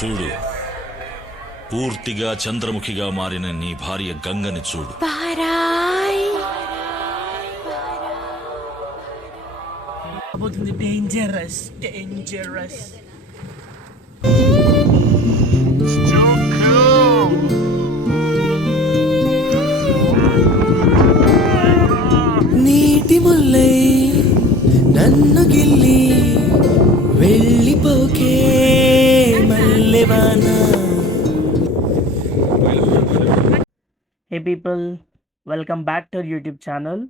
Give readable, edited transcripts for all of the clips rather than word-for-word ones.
చూడు, పూర్తిగా చంద్రముఖిగా మారిన నీ భార్య గంగని చూడు. Dangerous dangerous. నీటి ముల్లై నన్ను గిల్లి వెళ్ళిపోకే మల్లెవాన. Hey people, welcome back to YouTube channel.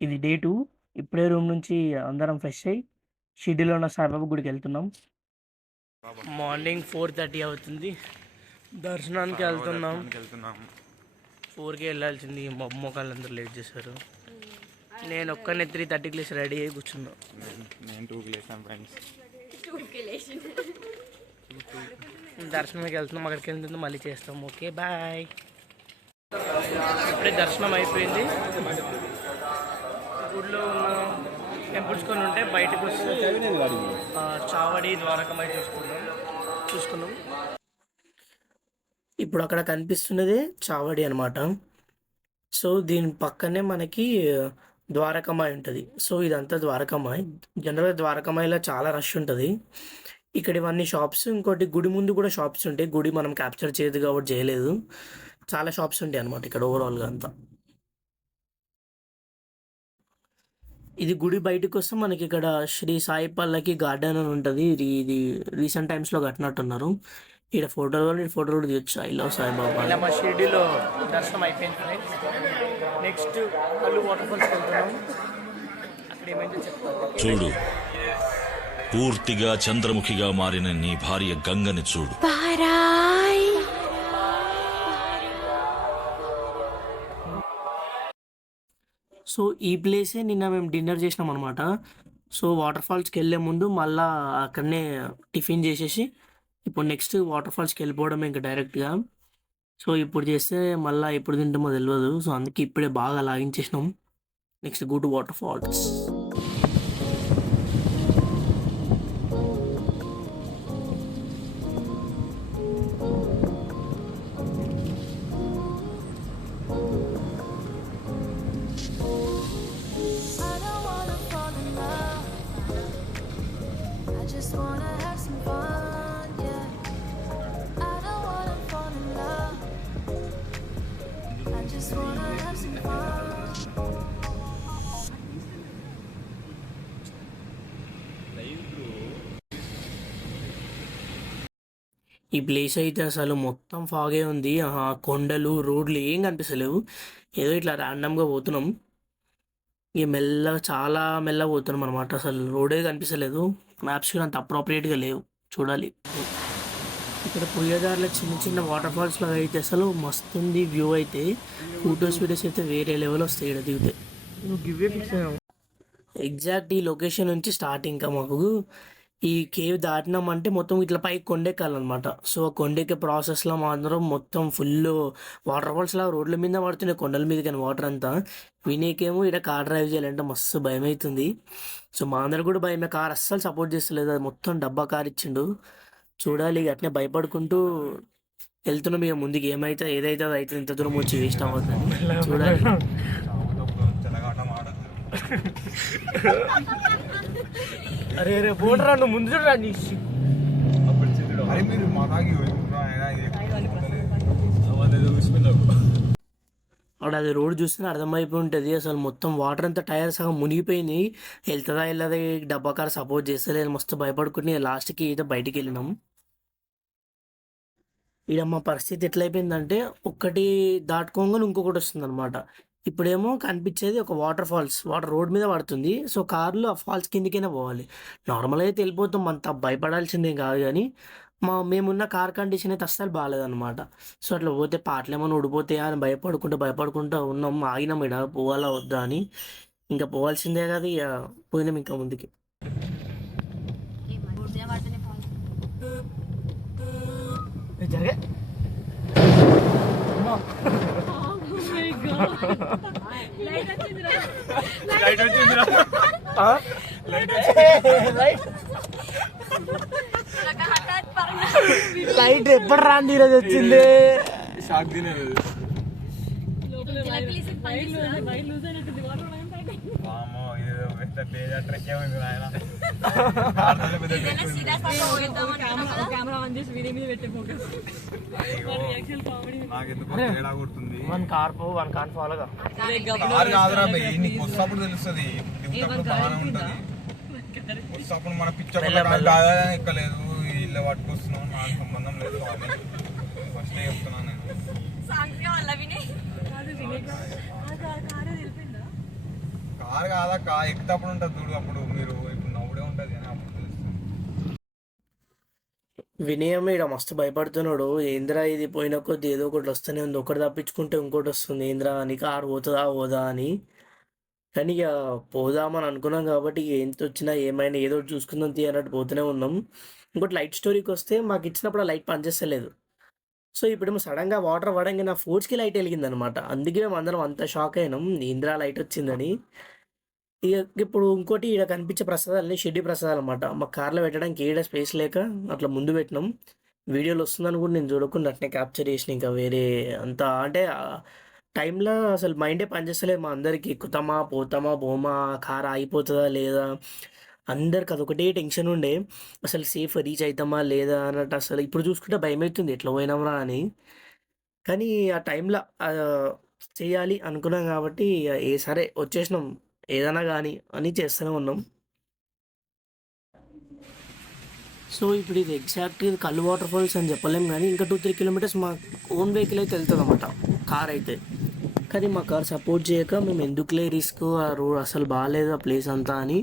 ఇది డే 2. ఇప్పుడే రూమ్ నుంచి అందరం ఫ్రెష్ అయ్యి షిడ్యూలో ఉన్న సాయిబాబా గుడికి వెళ్తున్నాం. మార్నింగ్ 4:30 అవుతుంది. దర్శనానికి వెళ్తున్నాం. 4కి వెళ్ళాల్సింది. మొక్కలు అందరూ లేట్ చేశారు. నేను ఒక్కనే 3:30కి లేచి రెడీ అయ్యి కూర్చున్నా. నేను 2కి లేసాను ఫ్రెండ్స్. దర్శనంకి వెళ్తున్నాం. అక్కడికి వెళ్తుంది మళ్ళీ చేస్తాం. Okay bye. ఇప్పుడే దర్శనం అయిపోయింది. గుడిలో ఉన్న టెంపుల్స్ కొన్ని ఉంటే బయటకు వస్తే చావడి ద్వారకమై చూసుకున్నాం. ఇప్పుడు అక్కడ కనిపిస్తున్నదే చావడి అనమాట. సో దీని పక్కనే మనకి ద్వారకమాయి ఉంటుంది. సో ఇదంతా ద్వారకమాయి. జనరల్గా ద్వారకమాయిలో చాలా రష్ ఉంటుంది. ఇక్కడ ఇవన్నీ షాప్స్, ఇంకోటి గుడి ముందు కూడా షాప్స్ ఉంటాయి. గుడి మనం క్యాప్చర్ చేయదు కాబట్టి చేయలేదు. చాలా షాప్స్ ఉంటాయి అనమాట ఇక్కడ ఓవరాల్గా అంతా. ఇది గుడి బయటకు వస్తే మనకి ఇక్కడ శ్రీ సాయి పల్లకి గార్డెన్ అని ఉంటుంది. ఇది రీసెంట్ టైమ్స్లో కట్టినట్టున్నారు. ఇక్కడ ఫోటోలు కూడా తీయచ్చు. I love Saibaba. ఇలా మా షిరిడీలో దర్శనం అయిపోయింది. నెక్స్ట్ కళ్ళు వాటర్ ఫాల్స్కి వెళ్తున్నాం. అక్కడ ఏమైందో చెప్తాను. చూడు, పూర్తిగా చంద్రముఖిగా మారిన నీ భార్య గంగని చూడు. సో ఈ ప్లేసే నిన్న మేము డిన్నర్ చేసినాం అనమాట. సో వాటర్ ఫాల్స్కి వెళ్ళే ముందు మళ్ళీ అక్కడనే టిఫిన్ చేసేసి ఇప్పుడు నెక్స్ట్ వాటర్ ఫాల్స్కి వెళ్ళిపోవడం ఇంకా డైరెక్ట్గా. సో ఇప్పుడు చేస్తే మళ్ళీ ఎప్పుడు తింటామో తెలియదు. సో అందుకే ఇప్పుడే బాగా లాగించేసినాం. Next go to waterfalls. ఈ ప్లేస్ అయితే అసలు మొత్తం ఫాగే ఉంది. కొండలు, రోడ్లు ఏం కనిపిస్తలేవు. ఏదో ఇట్లా ర్యాండమ్గా పోతున్నాం. ఇక మెల్లగా, చాలా మెల్లగా పోతున్నాం అనమాట. అసలు రోడే కనిపిస్తలేదు. మ్యాప్స్ కూడా అంత అప్రోప్రియేట్గా లేవు. చూడాలి. ఇక్కడ పోయేదారిలో చిన్న చిన్న వాటర్ ఫాల్స్ లాగా అయితే అసలు మస్తు ఉంది వ్యూ. అయితే ఫొటోస్ వీడియోస్ అయితే వేరే లెవెల్ వస్తాయి ఇక్కడ దిగితే. ఎగ్జాక్ట్ ఈ లొకేషన్ నుంచి స్టార్ట్. ఇంకా మాకు ఈ కేవ్ దాటినామంటే మొత్తం ఇట్లా పైకి కొండెక్కాలన్నమాట. సో కొండెక్కే ప్రాసెస్లో మాత్రం మొత్తం ఫుల్ వాటర్ ఫాల్స్ లాగా రోడ్ల మీద పడుతున్నాయి, కొండల మీద. కానీ వాటర్ అంతా వినేకేమో ఇక్కడ కార్ డ్రైవ్ చేయాలంటే మస్తు భయం అవుతుంది. సో మా అందరు కూడా భయమే. కార్ అస్సలు సపోర్ట్ చేస్తలేదు. అది మొత్తం డబ్బా కార్ ఇచ్చిండు. చూడాలి. అట్నే భయపడుకుంటూ వెళ్తున్నాం. ఇక ముందుకు ఏదైతే అది అయితే ఇంత దూరం వచ్చి వేస్ట్ అవ్వద్దని చూడాలి. అరే రే బోర్డరా, నువ్వు ముందు చూడరా. అక్కడ అది రోడ్ చూస్తే అర్థమైపోయి ఉంటుంది. అసలు మొత్తం వాటర్ అంతా టైర్ సగం మునిగిపోయింది. వెళ్తుందా వెళ్ళదా డబ్బా కార్ సపోర్ట్ చేస్తలేదు. మస్తు భయపడుకుని లాస్ట్కి అయితే బయటికి వెళ్ళినాం. ఇక మా పరిస్థితి ఎట్లయిపోయిందంటే ఒక్కటి దాటుకోగానే ఇంకొకటి వస్తుంది అనమాట. ఇప్పుడేమో కనిపించేది ఒక వాటర్ ఫాల్స్. వాటర్ రోడ్ మీద పడుతుంది. సో కార్లో ఆ ఫాల్స్ కిందకైనా పోవాలి. నార్మల్గా అయితే వెళ్ళిపోతాం, అంత భయపడాల్సిందేం కాదు. కానీ మేమున్న కార్ కండిషన్ అయితే అస్సలు బాగాలేదన్నమాట. సో అట్లా పోతే పాటలు ఏమైనా ఊడిపోతాయా అని భయపడుకుంటూ ఉన్నాం. ఆగినాం ఇక్కడ పోవాలా వద్దా అని. ఇంకా పోవాల్సిందే కదా. ఇక పోయినాం ఇంకా ముందుకి. జరిగే లైట్ వచ్చిందిరా. లైట్ లైట్ ఎప్పుడు రాంది ఈరోజు వచ్చింది. షాక్ తినలేదు. వామ్మో, ఇదేదో పెద్ద పేద ట్రెక్ ఏమైంది నాయన. భారతదేశ పెద్ద ట్రెక్ ఉంది. అయ్యో, నాకెందుకో తేడా కొడుతుంది. వన్ కార్ ఫాలోగా కారు కాదురా భయ్, నీకు వస్తప్పుడు తెలుస్తుంది, దిగుతప్పుడు బాగానే ఉంటది. వస్తప్పుడు మన పిక్చర్ ఎక్కలేదు, ఇల్లు పట్టుకొస్తున్నాం, నాకు సంబంధం లేదు. ఫస్ట్ చెప్తున్నాను నేను. కారు కాదా, ఎక్కుతప్పుడు ఉంటుంది చూడు, అప్పుడు మీరు ఇప్పుడు నవ్వుడే ఉంటుంది కానీ అప్పుడు తెలుస్తుంది. వినయం ఇక్కడ మస్తు భయపడుతున్నాడు. ఏంద్రా ఇది పోయిన కొద్ది ఏదో ఒకటి వస్తూనే ఉంది, ఒకటి తప్పించుకుంటే ఇంకోటి వస్తుంది, ఏంద్రా అని కారు పోతుందా పోదా అని. కానీ ఇక పోదామని అనుకున్నాం కాబట్టి ఇక ఎంత వచ్చినా ఏమైనా ఏదో ఒకటి చూసుకుందాం తీ అన్నట్టు పోతూనే ఉన్నాం. ఇంకోటి లైట్ స్టోరీకి వస్తే మాకు ఇచ్చినప్పుడు ఆ లైట్ పనిచేస్తలేదు. సో ఇప్పుడేమో సడన్గా వాటర్ పడంగా నా ఫోర్స్కి లైట్ వెలిగింది అనమాట. అందుకే మేము అందరం అంత షాక్ అయినాం ఏంద్రా లైట్ వచ్చిందని. ఇక ఇప్పుడు ఇంకోటి ఈడ కనిపించే ప్రసాదాలని షిర్డీ ప్రసాదాలు అనమాట. మా కార్లో పెట్టడానికి ఏడ స్పేస్ లేక అట్లా ముందు పెట్టినాం. వీడియోలో వస్తుందని కూడా నేను చూడకుండా అట్నే క్యాప్చర్ చేసిన. ఇంకా వేరే అంత అంటే ఆ టైంలో అసలు మైండే పనిచేస్తలేదు మా అందరికి. ఎక్కుతామా పోతామా పోమా, కార్ ఆగిపోతుందా లేదా, అందరికి అదొకటే టెన్షన్ ఉండే. అసలు సేఫ్ రీచ్ అవుతామా లేదా అన్నట్టు. అసలు ఇప్పుడు చూసుకుంటే భయం అవుతుంది ఎట్లా పోయినామరా అని. కానీ ఆ టైంలో చేయాలి అనుకున్నాం కాబట్టి ఏ సరే వచ్చేసినాం ఏదైనా కానీ అని చేస్తూనే ఉన్నాం. సో ఇప్పుడు ఇది ఎగ్జాక్ట్ ఇది కళ్ళు వాటర్ ఫాల్స్ అని చెప్పలేం కానీ ఇంకా 2-3 కిలోమీటర్స్ మా ఓన్ వెహికల్ అయితే వెళ్తుంది అన్నమాట, కార్ అయితే. కానీ మా కార్ సపోర్ట్ చేయక మేము ఎందుకులే రిస్క్, ఆ రోడ్ అసలు బాగాలేదు ఆ ప్లేస్ అంతా అని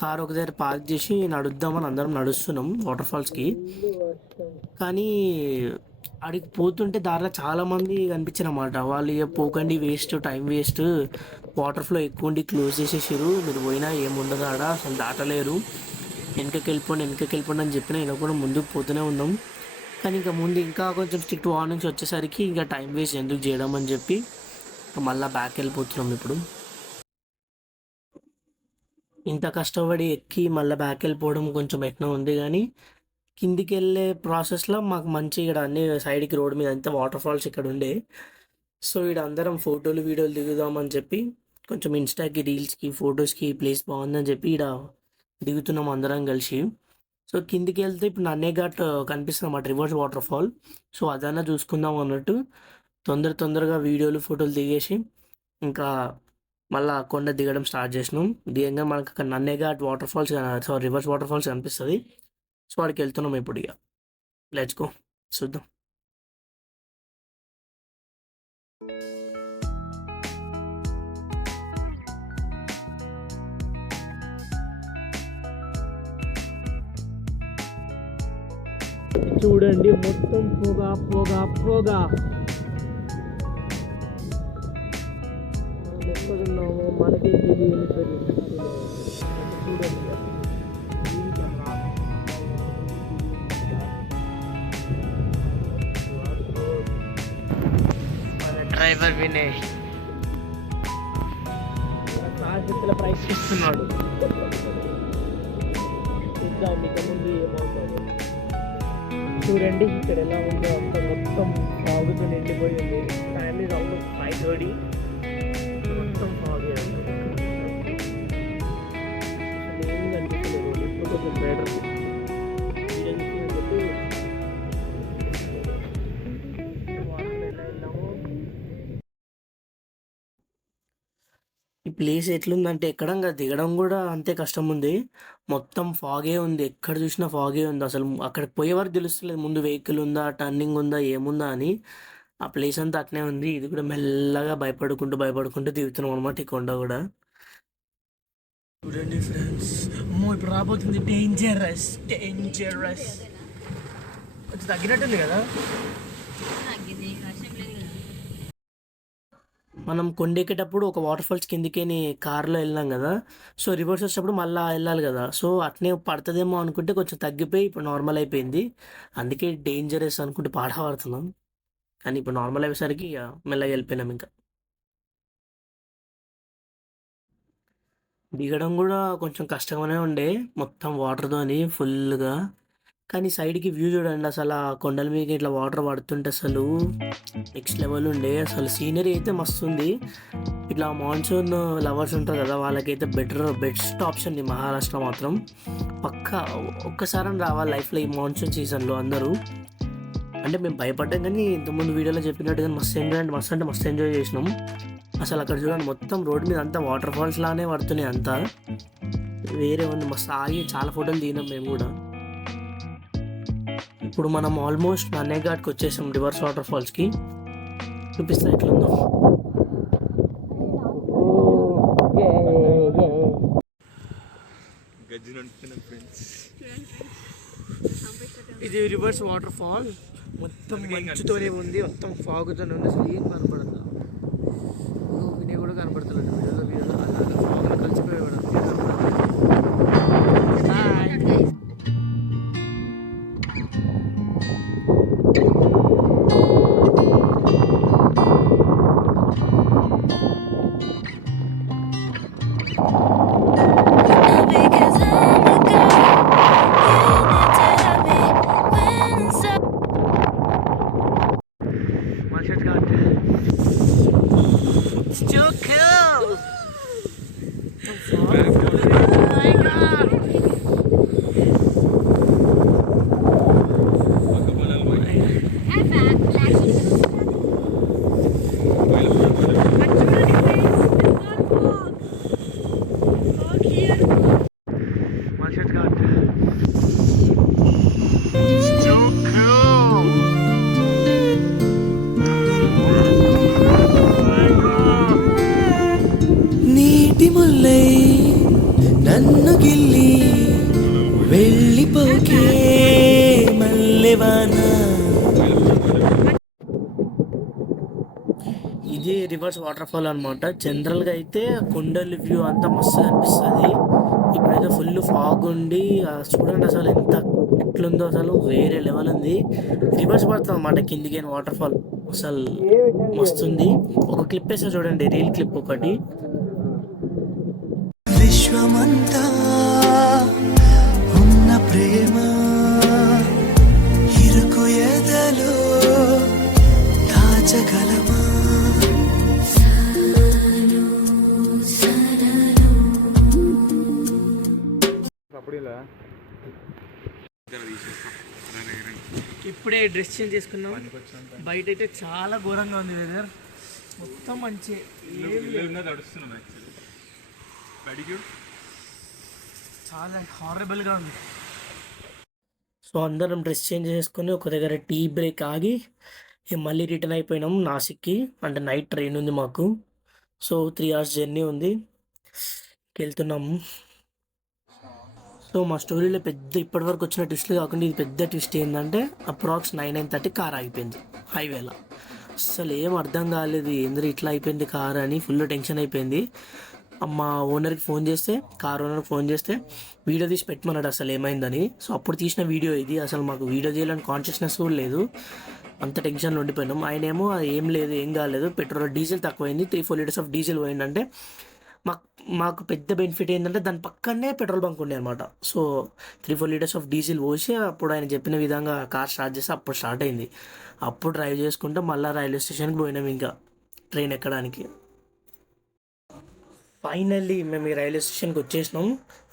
కార్ ఒక దగ్గర పార్క్ చేసి నడుద్దామని అందరం నడుస్తున్నాం వాటర్ ఫాల్స్కి. కానీ అడిగి పోతుంటే దారిలో చాలామంది కనిపించారు అన్నమాట. వాళ్ళు ఇక పోకండి waste, time waste, water flow ఎక్కువ ఉండి క్లోజ్ చేసేసారు, మీరు పోయినా ఏముండదు ఆడ, అసలు దాటలేరు, వెనకకి వెళ్ళిపోండి అని చెప్పిన ఇలా కూడా ముందుకు పోతూనే ఉన్నాం. కానీ ఇంకా ముందు ఇంకా కొంచెం స్ట్రిక్ట్ వార్నింగ్స్ వచ్చేసరికి ఇంకా టైం వేస్ట్ ఎందుకు చేయడం అని చెప్పి మళ్ళీ బ్యాక్ వెళ్ళిపోతున్నాం. ఇప్పుడు ఇంత కష్టపడి ఎక్కి మళ్ళీ బ్యాక్ వెళ్ళిపోవడం కొంచెం ఎట్లా ఉంది. కానీ కిందికి వెళ్ళే ప్రాసెస్లో మాకు మంచి ఇక్కడ అన్ని సైడ్కి రోడ్ మీద అంతా వాటర్ ఫాల్స్ ఇక్కడ ఉండే. సో ఇక్కడ అందరం ఫోటోలు వీడియోలు దిగుదామని చెప్పి కొంచెం ఇన్స్టాకి రీల్స్కి ఫొటోస్కి ప్లేస్ బాగుందని చెప్పి ఇక్కడ దిగుతున్నాం అందరం కలిసి. సో కిందికి వెళ్తే ఇప్పుడు నన్నే ఘాట్ కనిపిస్తుంది అన్నమాట, రివర్స్ వాటర్ ఫాల్. సో అదన్నా చూసుకుందాం అన్నట్టు తొందరగా వీడియోలు ఫోటోలు దిగేసి ఇంకా మళ్ళీ కొండ దిగడం స్టార్ట్ చేసినాం. దిగంగా మనకు అక్కడ నన్నే ghat water falls, sorry rivers water falls కనిపిస్తుంది. సో వాడికి వెళ్తున్నాం ఇప్పుడు. ఇక లెట్స్ గో చూద్దాం. చూడండి మొత్తం పొగ. ఎక్కడున్నామో మనకే తెలియని పరిస్థితి. చూడండి మన డ్రైవర్ వినయ్ కార్ ప్రైస్ ఇస్తున్నాడు. చూద్దాం ఇక ముందు ఏమవుతుందో. చూడండి ఇక్కడ ఎలా ఉందో అంత మొత్తం ఫాగుతో నిండిపోయింది. Time is almost 5:30. మొత్తం ఫాగ్ అసలు ఏం కనిపించలేదు. ఇప్పుడు కొంచెం బెటర్ ఈ ప్లేస్ ఎట్లుందంటే ఎక్కడం కాదు, దిగడం కూడా అంతే కష్టం ఉంది. మొత్తం ఫాగే ఉంది, ఎక్కడ చూసినా ఫాగే ఉంది. అసలు అక్కడికి పోయే వరకు తెలుస్తలేదు ముందు వెహికల్ ఉందా, టర్నింగ్ ఉందా, ఏముందా అని. ఆ ప్లేస్ అంతా అట్నే ఉంది. ఇది కూడా మెల్లగా భయపడుకుంటూ దిగుతున్నాం అనమాట ఈ కొండ కూడా. చూడండి ఫ్రెండ్స్, అమ్మో ఇప్పుడు రాబోతుంది డేంజరస్. కొంచెం తగ్గినట్టుంది కదా. మనం కొండెక్కేటప్పుడు ఒక వాటర్ ఫాల్స్ కిందికి కార్లో వెళ్ళినాం కదా. సో రివర్స్ వచ్చేటప్పుడు మళ్ళీ వెళ్ళాలి కదా. సో అట్నే పడుతుందేమో అనుకుంటే కొంచెం తగ్గిపోయి ఇప్పుడు నార్మల్ అయిపోయింది. అందుకే డేంజరస్ అనుకుంటే పాట పాడుతున్నాం. కానీ ఇప్పుడు నార్మల్ అయ్యేసరికి ఇక మెల్లగా వెళ్ళిపోయినాం. ఇంకా దిగడం కూడా కొంచెం కష్టంగానే ఉండే, మొత్తం వాటర్తోని ఫుల్గా. కానీ సైడ్కి వ్యూ చూడండి, అసలు ఆ కొండల మీద ఇట్లా వాటర్ పడుతుంటే అసలు నెక్స్ట్ లెవెల్ ఉండే. అసలు సీనరీ అయితే మస్తు ఉంది. ఇట్లా మాన్సూన్ లవర్స్ ఉంటారు కదా, వాళ్ళకైతే బెస్ట్ ఆప్షన్ ఈ మహారాష్ట్ర మాత్రం. పక్కా ఒక్కసారి రావాలి లైఫ్లో ఈ మాన్సూన్ సీజన్లో అందరూ. అంటే మేము భయపడ్డాం కానీ ఇంతకుముందు వీడియోలో చెప్పినట్టుగా మస్తు ఎంజాయ్ అంటే మస్తు ఎంజాయ్ చేసినాం. అసలు అక్కడ చూడండి మొత్తం రోడ్ మీద అంతా వాటర్ ఫాల్స్ లానే పడుతున్నాయి అంతా. వేరే ఉంది మస్తు ఆగి చాలా ఫోటోలు దిగినాం మేము కూడా. ఇప్పుడు మనం ఆల్మోస్ట్ నన్నేఘాట్కి వచ్చేసాం, రివర్స్ వాటర్ ఫాల్స్కి. చూపిస్తా ఎట్లుందో. ఇది రివర్స్ వాటర్ ఫాల్. మొత్తం మంచుతోనే ఉంది, మొత్తం ఫాగుతోనే ఉంది, అసలు ఏం కనపడదు. వినయ్ కూడా కనపడుతున్నాడు వీడియోలో అలాగా ఫాగ్లో కలిసిపోయాడు. నీటి ముల్లై నన్ను గిల్లి వెళ్ళిపోకే మల్లెవాన. ఇది రివర్స్ వాటర్ ఫాల్ అనమాట. జనరల్గా అయితే కొండల వ్యూ అంతా మస్తు అనిపిస్తుంది. ఇప్పుడైతే ఫుల్ ఫాగ్ ఉండి చూడండి అసలు ఎంత ఎట్లుందో, అసలు వేరే లెవెల్ ఉంది. రివర్స్ పడుతుంది అనమాట కిందికి వాటర్ ఫాల్. అసలు మస్తుంది. ఒక క్లిప్ వేసా చూడండి, రీల్ క్లిప్ ఒకటి. విశ్వమంతా ఉన్న ప్రేమ ఇరుకు ఎదలో దాచగలమా. ఇప్పుడే డ్రెస్ చేంజ్ చేసుకున్నాం. బయట అయితే చాలా ఘోరంగా ఉంది వెదర్, మొత్తం మంచి చాలా హారబుల్గా ఉంది. సో అందరం డ్రెస్ చేంజ్ చేసుకొని ఒక దగ్గర టీ బ్రేక్ ఆగి మళ్ళీ రిటర్న్ అయిపోయినాం నాసిక్కి. అంటే నైట్ ట్రైన్ ఉంది మాకు. సో 3 hours జర్నీ ఉంది, వెళ్తున్నాము. సో మా స్టోరీలో పెద్ద ఇప్పటివరకు వచ్చిన ట్విస్ట్లు కాకుండా ఇది పెద్ద ట్విస్ట్ ఏంటంటే అప్రాక్స్ 9:30 కార్ ఆగిపోయింది హైవేలో. అసలు ఏం అర్థం కాలేదు, ఏంద్రీ ఇట్లా అయిపోయింది కార్ అని ఫుల్ టెన్షన్ అయిపోయింది. మా ఓనర్కి ఫోన్ చేస్తే, కార్ ఓనర్కి ఫోన్ చేస్తే వీడియో తీసి పెట్టమన్నాడు అసలు ఏమైందని. సో అప్పుడు తీసిన వీడియో ఇది. అసలు మాకు వీడియో చేయాలని కాన్షియస్నెస్ కూడా లేదు, అంత టెన్షన్లో ఉండిపోయినాం. ఆయన ఏమో ఏం లేదు, ఏం కాలేదు, డీజిల్ తక్కువైంది, 3-4 liters ఆఫ్ డీజిల్ పోయిందంటే. మాకు పెద్ద బెనిఫిట్ ఏంటంటే దాని పక్కనే పెట్రోల్ బంక్ ఉండే అనమాట. సో 3-4 liters ఆఫ్ డీజిల్ పోసి అప్పుడు ఆయన చెప్పిన విధంగా కార్ స్టార్ట్ చేస్తే అప్పుడు స్టార్ట్ అయింది. అప్పుడు డ్రైవ్ చేసుకుంటే మళ్ళీ రైల్వే స్టేషన్కి పోయినాం ఇంకా ట్రైన్ ఎక్కడానికి. ఫైనల్లీ మేము ఈ రైల్వే స్టేషన్కి వచ్చేసినాం.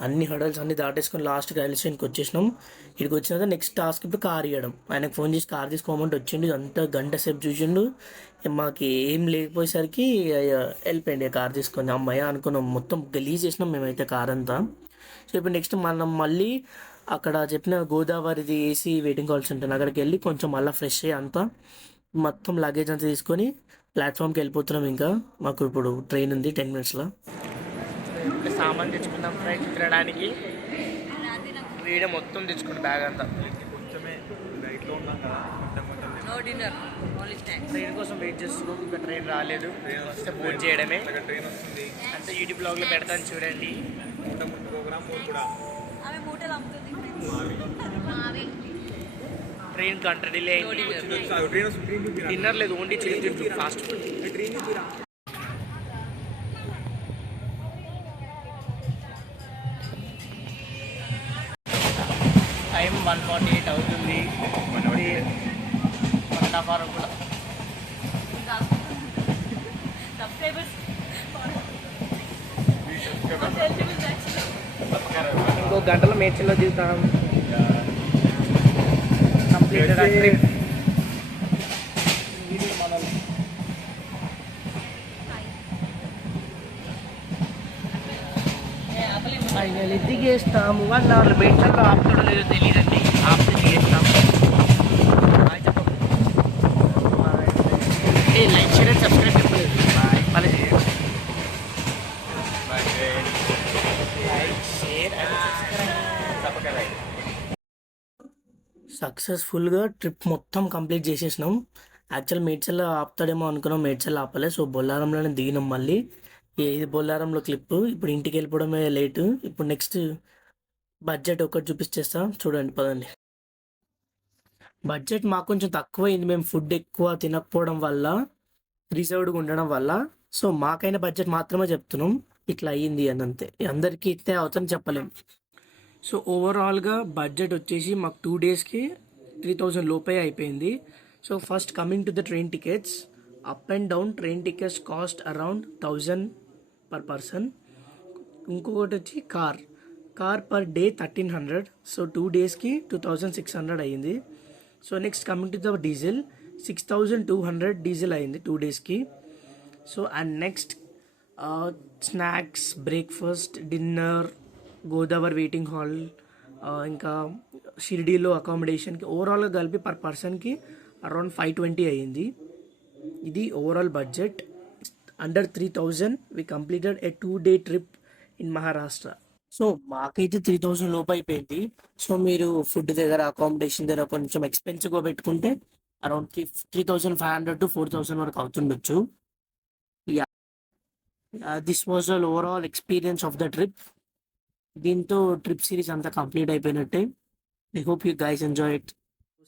అన్ని హడల్స్ అన్ని దాటేసుకొని లాస్ట్కి రైల్వే స్టేషన్కి వచ్చేసినాం. ఇక్కడికి వచ్చిన తర్వాత నెక్స్ట్ టాస్క్ ఇప్పుడు కార్ ఇవ్వడం. ఆయనకు ఫోన్ చేసి కార్ తీసుకోమంటే వచ్చిండు. ఇదంతా గంట సేపు చూసిండు. మాకు ఏం లేకపోయేసరికి వెళ్ళిపోయింది కార్ తీసుకొని. అమ్మాయి అనుకున్నాం, మొత్తం గలీజ్ చేసినాం మేమైతే కార్ అంతా. సో ఇప్పుడు నెక్స్ట్ మనం మళ్ళీ అక్కడ చెప్పిన గోదావరిది ఏసీ వెయిటింగ్ హాల్స్ ఉంటుంది, అక్కడికి వెళ్ళి కొంచెం మళ్ళీ ఫ్రెష్ అయ్యి అంతా మొత్తం లగేజ్ అంతా తీసుకొని ప్లాట్ఫామ్కి వెళ్ళిపోతున్నాం. ఇంకా మాకు ఇప్పుడు ట్రైన్ ఉంది 10 minutesలో. సామాన్ తెచ్చుకున్నాం ఫ్రైడ్ తినడానికి. వీడియో మొత్తం తెచ్చుకున్నాం, బ్యాగ్ అంతా. ట్రైన్ కోసం వెయిట్ చేస్తున్నాం, ఇంకా ట్రైన్ రాలేదు. వస్తే పోస్ట్ చేయడమే. అంటే యూట్యూబ్ బ్లాగ్లో పెడతాను చూడండి. ట్రైన్ గంట డిలే అయింది. డిన్నర్ లేదు, only chicken fast food. Time 1:48 సఫారం కూడా. ఇంకో గంటలో మేడ్చల్లో దిగుతాం. Completed trip. ఫైనల్ దిగేస్తాము. 1 అవర్ మేడ్చల్లో ఆపుతాడో లేదో తెలియదండి. ఆపితే దిగేస్తాము. లైక్ షేర్ అండ్ సబ్స్క్రైబ్ చెప్పలేదు. మళ్ళీ సక్సెస్ఫుల్గా ట్రిప్ మొత్తం కంప్లీట్ చేసేసినాం. యాక్చువల్ మేడ్చల్లో ఆపుతాడేమో అనుకున్నాం, మేడ్చల్లో ఆపలే. సో బొల్లారంలోనే దిగినాం మళ్ళీ. ఇది బొల్లారంలో క్లిప్. ఇప్పుడు ఇంటికి వెళ్ళిపోవడమే లేటు. ఇప్పుడు నెక్స్ట్ బడ్జెట్ ఒకటి చూపించేస్తా చూడండి, పదండి. బడ్జెట్ మాకు కొంచెం తక్కువ అయింది. మేము ఫుడ్ ఎక్కువ తినకపోవడం వల్ల, రిజర్వ్డ్గా ఉండడం వల్ల. సో మాకైనా బడ్జెట్ మాత్రమే చెప్తున్నాం, ఇట్లా అయ్యింది అని అంతే. అందరికీ ఇట్లా అవుతుందని చెప్పలేం. సో ఓవరాల్గా బడ్జెట్ వచ్చేసి మాకు 2 డేస్కి 3000 లోపే అయిపోయింది. So first coming to the train tickets, up and down train tickets cost around 1000 per person. ఇంకొకటి వచ్చి కార్ పర్ డే 1300. సో 2 డేస్కి 2600 అయ్యింది. So next coming to the diesel, 6200 diesel అయింది 2 డేస్కి. So and next snacks, breakfast, dinner, Godavari waiting hall, ఇంకా షిరిడీలో అకామిడేషన్కి ఓవరాల్గా కలిపి పర్ పర్సన్కి అరౌండ్ 520 అయ్యింది. ఇది overall budget. Under 3000 we completed a 2-day trip in Maharashtra. So మాకైతే 3000 లోపు అయిపోయింది. సో మీరు ఫుడ్ దగ్గర, అకామిడేషన్ దగ్గర కొంచెం ఎక్స్పెన్సివ్గా పెట్టుకుంటే అరౌండ్ 3500 to 4000 వరకు అవుతుండొచ్చు. This was all overall experience of the trip. దీంతో ట్రిప్ సిరీస్ అంతా కంప్లీట్ అయిపోయినట్టే. I hope you guys enjoy it.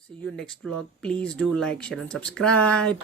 See you next vlog. Please do like, share and subscribe.